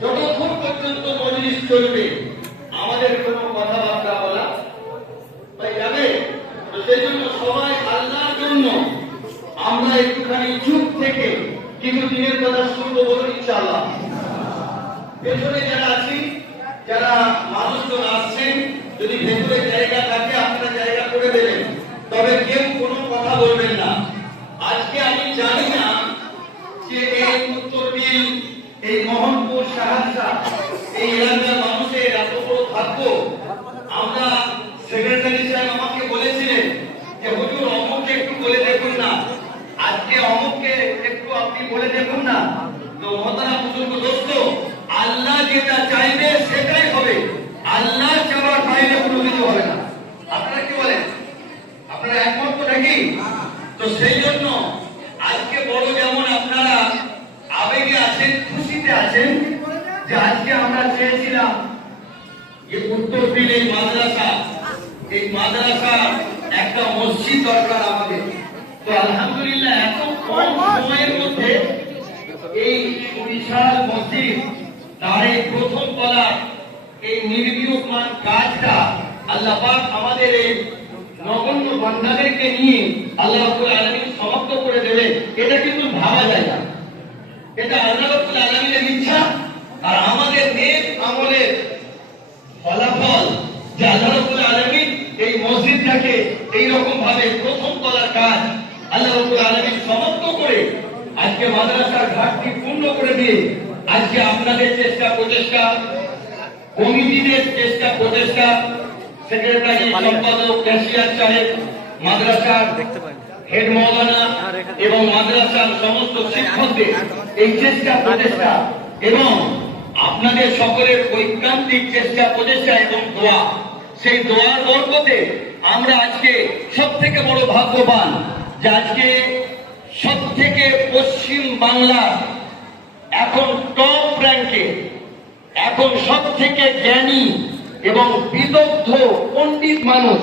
যতক্ষণ পর্যন্ত মজলিস চলবে আমাদের কোনো কথাবার্তা বলা যাবে। তো সেই জন্য সবাই আল্লাহর জন্য আমরা একটুখানি চুপ থেকে কিছু দিনের কথা শুনবো, বলুন ইনশাআল্লাহ। পেছনে যারা আছি, যারা মানুষজন আসছেন, যদি ভেতরে জায়গা থাকে আপনারা জায়গা করে দেবেন, তবে কেউ কোনো কথা বলবেন না। আজকে আমি জানি না যে এই উত্তরবিল, এই মোহনপুর, সাহায্যা, এই এলাকার মানুষের এত বড় ভাগ্য। আমরা সেক্রেটারি সাহেব আমাকে বলেছিলেন যে হুজুর অমুককে একটু বলে দেখুন না, আজকে অমুককে একটু আপনি বলে দেখুন না। তো মহতারাম বুজুর্গ দোস্ত, আল্লাহ যেটা চাইবে সেটাই হবে, আল্লাহ চাওয়ার বাইরে কোনো কিছু হবে না। আপনারা কি বলেন? আপনারা একমত তো নাকি? তো সেই জন্য আজকে বড় যেমন আপনারা আবেগে আছেন, খুশিতে আছেন, যে আজকে আমরা চেয়েছিলাম যে উত্তরবিল এই মাদ্রাসা একটা মসজিদ দরকার আমাদের। তো আলহামদুলিল্লাহ এত কম সময়ের মধ্যে এই বিশাল মসজিদ, তার এই প্রথম তলা, এই নির্মীয়মান কাজটা আল্লাহ পাক আমাদের এই নগণ্য বান্দাদেরকে নিয়ে আল্লাহ রাব্বুল আলামিন সমাপ্ত করে দেবে, এটা কিন্তু ভাবা যায় না। এটা আল্লাহ রাব্বুল আলামিনের ইচ্ছা আর আমাদের নেক আমলের ফলাফল, যে আল্লাহ রাব্বুল আলামিন এই মসজিদটাকে এইরকম ভাবে প্রথম তলার কাজ আল্লাহ রাব্বুল আলামিন সমাপ্ত করে আজকে মাদ্রাসার ঘাটতি পূর্ণ করে দিয়ে আজকে আপনাদের চেষ্টা প্রচেষ্টা, কমিটিদের চেষ্টা প্রচেষ্টা, সেক্রেটারি, সম্পাদক, ক্যাশিয়ার সাহেব, মাদ্রাসার হেড মওলানা এবং মাদ্রাসার সমস্ত শিক্ষকদের এই চেষ্টা প্রচেষ্টা এবং আপনাদের সকলের ঐকান্তিক চেষ্টা প্রচেষ্টা এবং দোয়া, সেই দোয়ার বরকতে আমরা আজকে সব থেকে বড় ভাগ্যবান যে আজকে সব থেকে পশ্চিম বাংলা এখন টপ র্যাঙ্কে, এখন সব থেকে জ্ঞানী এবং বিদগ্ধ পণ্ডিত মানুষ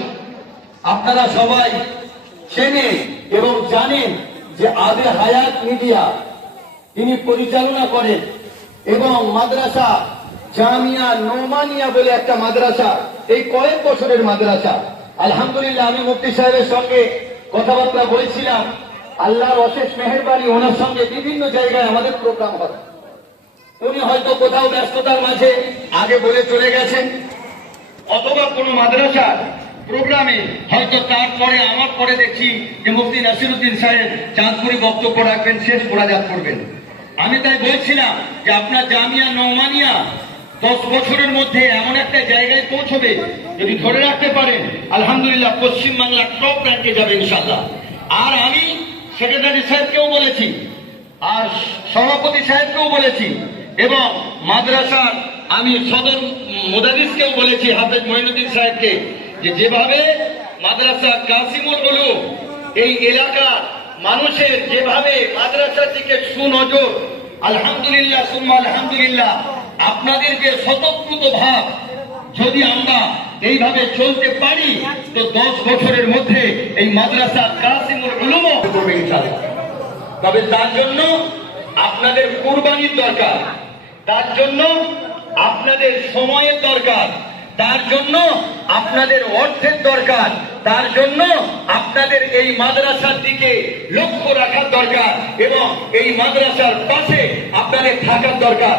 আপনারা সবাই চেনেন এবং জানেন যে আবে হায়াত মিডিয়া তিনি পরিচালনা করেন এবং মাদ্রাসা জামিয়া নোমানিয়া বলে একটা মাদ্রাসা, এই কয়েক বছরের মাদ্রাসা। আলহামদুলিল্লাহ আমি মুফতি সাহেবের সঙ্গে কথাবার্তা বলেছিলাম, আল্লাহর অশেষ মেহেরবানি, ওনার সঙ্গে বিভিন্ন জায়গায় আমাদের প্রোগ্রাম হয়। উনি হয়তো কোথাও ব্যস্ততার মাঝে আগে বলে চলে গেছেন, অথবা কোনো মাদ্রাসার প্রোগ্রামে হয়তো তারপরে আমার পরে দেখছি যে মুফতি নাসিরউদ্দিন সাহেব চাঁদপুরে বক্তব্য রাখবেন, শেষ মোনাজাত করবেন। আমি তাই বলছিলাম যে আপনার জামিয়া নোমানিয়া 10 বছরের মধ্যে এমন একটা জায়গায় পৌঁছবে, যদি ধরে রাখতে পারেন আলহামদুলিল্লাহ পশ্চিম বাংলার টপ র্যাঙ্কে যাবে ইনশাআল্লাহ। আর আমি সেক্রেটারি সাহেবকেও বলেছি আর সভাপতি সাহেবকেও বলেছি এবং মাদ্রাসার আমি সদর মুদারিসকেও বলেছি, হাফেজ মঈনুদ্দিন সাহেবকে, যে যেভাবে মাদ্রাসা কাসিমুল উলুম এই এলাকার মানুষের যেভাবে মাদ্রাসার দিকে সুনজর, আলহামদুলিল্লাহ সুম্মা আলহামদুলিল্লাহ, আপনাদেরকে স্বতঃস্ফূর্ত ভাব যদি আমরা এইভাবে চলতে পারি তো 10 বছরের মধ্যে এই মাদ্রাসা কাসিমুল উলুম করবে ইনশাআল্লাহ। তবে তার জন্য আপনাদের কুরবানির দরকার, তার জন্য আপনাদের সময়ের দরকার, তার জন্য আপনাদের অর্থের দরকার, তার জন্য আপনাদের এই মাদ্রাসার দিকে লক্ষ্য রাখার দরকার এবং এই মাদ্রাসার পাশে আপনাদের থাকার দরকার।